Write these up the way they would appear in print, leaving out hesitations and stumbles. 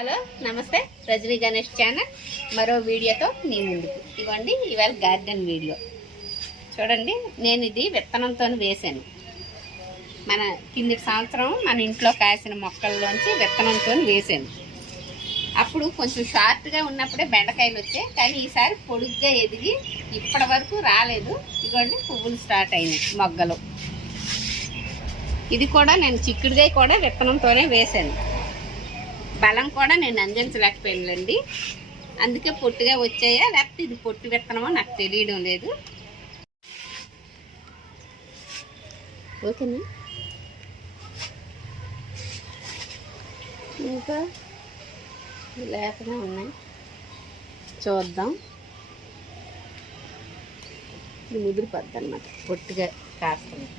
Hello నమస్తే Rajani Ganesh channel మరో వీడియోతో మీ ముందుకు ఇవ్వండి. ఇవాళ గార్డెన్ వీడియో చూడండి. నేను ఇది విత్తనంతో వేసాను. మన కిందటి సంవత్సరం మన ఇంట్లో కాసిన మొక్కల్లోంచి విత్తనంతో వేసాను. అప్పుడు కొంచెం షార్ట్గా ఉన్నప్పుడే బెండకాయలు వచ్చాయి, కానీ ఈసారి పొడుగ్గా ఎదిగి ఇప్పటి వరకు రాలేదు. ఇవ్వండి పువ్వులు స్టార్ట్ అయినాయి మొగ్గలు. ఇది కూడా నేను చిక్కుడుగాయ కూడా విత్తనంతోనే వేసాను. బలం కూడా నేను అందించలేకపోయానులేండి, అందుకే పొట్టుగా వచ్చాయా లేకపోతే ఇది పొట్టు విత్తనమో నాకు తెలియడం లేదు. ఓకేనా, ఇంకా లేకనే ఉన్నాయి, చూద్దాం. ఇది ముదిరిపోద్ది అన్నమాట, పొట్టుగా కాస్తుంది.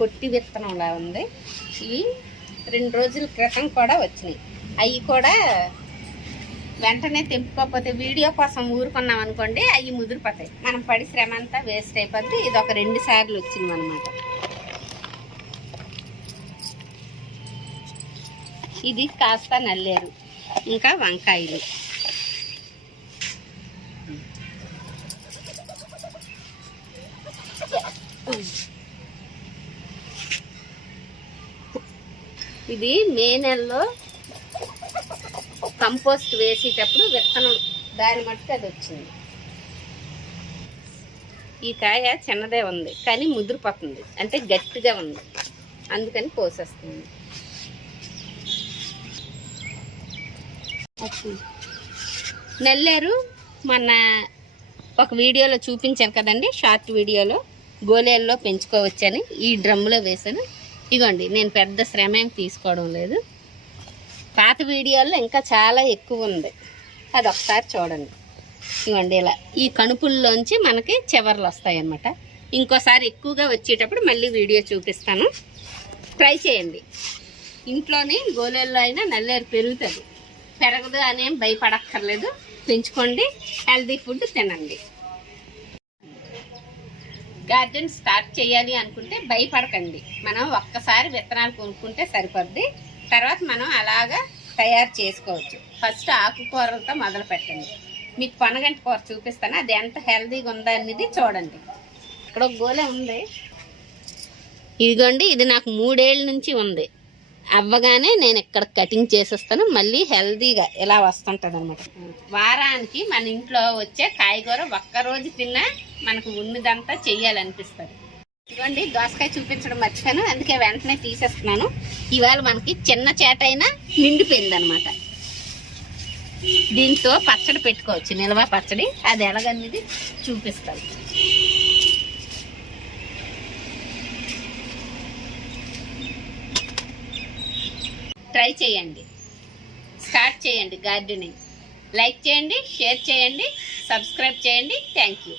పొట్టి విత్తనంలా ఉంది. ఇవి 2 రోజుల క్రితం కూడా వచ్చినాయి. అవి కూడా వెంటనే తెంపుకోకపోతే వీడియో కోసం ఊరుకున్నాం అనుకోండి, అవి ముదిరిపోతాయి. మనం పడి శ్రమ అంతా వేస్ట్ అయిపోద్ది. ఇది ఒక 2 సార్లు వచ్చింది అన్నమాట. ఇది కాస్త నల్లేరు, ఇంకా వంకాయలు. ఇది మే నెలలో కంపోస్ట్ వేసేటప్పుడు విత్తనం దాని మట్టుకు అది వచ్చింది. ఈ కాయ చిన్నదే ఉంది కానీ ముదిరిపోతుంది, అంటే గట్టిగా ఉంది, అందుకని కోసేస్తుంది. నల్లేరు మొన్న ఒక వీడియోలో చూపించాను కదండి, షార్ట్ వీడియోలో గోళేల్లో పెంచుకోవచ్చని ఈ డ్రమ్ములో వేసాను. ఇగోండి, నేను పెద్ద శ్రమ ఏం తీసుకోవడం లేదు. పాత వీడియోల్లో ఇంకా చాలా ఎక్కువ ఉంది, అది ఒకసారి చూడండి. ఇవ్వండి, ఇలా ఈ కణుపుల్లోంచి మనకి చివర్లు వస్తాయి అన్నమాట. ఇంకోసారి ఎక్కువగా వచ్చేటప్పుడు మళ్ళీ వీడియో చూపిస్తాను, ట్రై చేయండి. ఇంట్లోనే గోళేల్లో అయినా నల్లేరు పెరుగుతుంది, పెరగదు అనేం భయపడక్కర్లేదు. పెంచుకోండి, హెల్దీ ఫుడ్ తినండి. గార్డెన్ స్టార్ట్ చేయాలి అనుకుంటే భయపడకండి. మనం ఒక్కసారి విత్తనాలు కొనుక్కుంటే సరిపోద్ది, తర్వాత మనం అలాగా తయారు చేసుకోవచ్చు. ఫస్ట్ ఆకుకూరలతో మొదలు పెట్టండి. మీకు పొనగంటి కూర చూపిస్తాను, అది ఎంత హెల్దీగా ఉందా అనేది చూడండి. ఇక్కడ ఒక గోళ ఉంది, ఇదిగోండి. ఇది నాకు 3 ఏళ్ళ నుంచి ఉంది. అవ్వగానే నేను ఇక్కడ కటింగ్ చేసేస్తాను, మళ్ళీ హెల్దీగా ఇలా వస్తుంటుంది అనమాట. వారానికి మన ఇంట్లో వచ్చే కాయగూర ఒక్కరోజు తిన్నా మనకు ఉన్నదంతా చెయ్యాలనిపిస్తుంది. ఇవ్వండి, దోసకాయ చూపించడం మర్చిపోయాను, అందుకే వెంటనే తీసేస్తున్నాను. ఇవాళ మనకి చిన్న చేట అయినా నిండిపోయింది అనమాట. దీంతో పచ్చడి పెట్టుకోవచ్చు, నిల్వ పచ్చడి. అది ఎలాగనేది చూపిస్తాను. ట్రై చేయండి, స్టార్ట్ చేయండి గార్డెనింగ్. లైక్ చేయండి, షేర్ చేయండి, సబ్స్క్రైబ్ చేయండి. Thank you.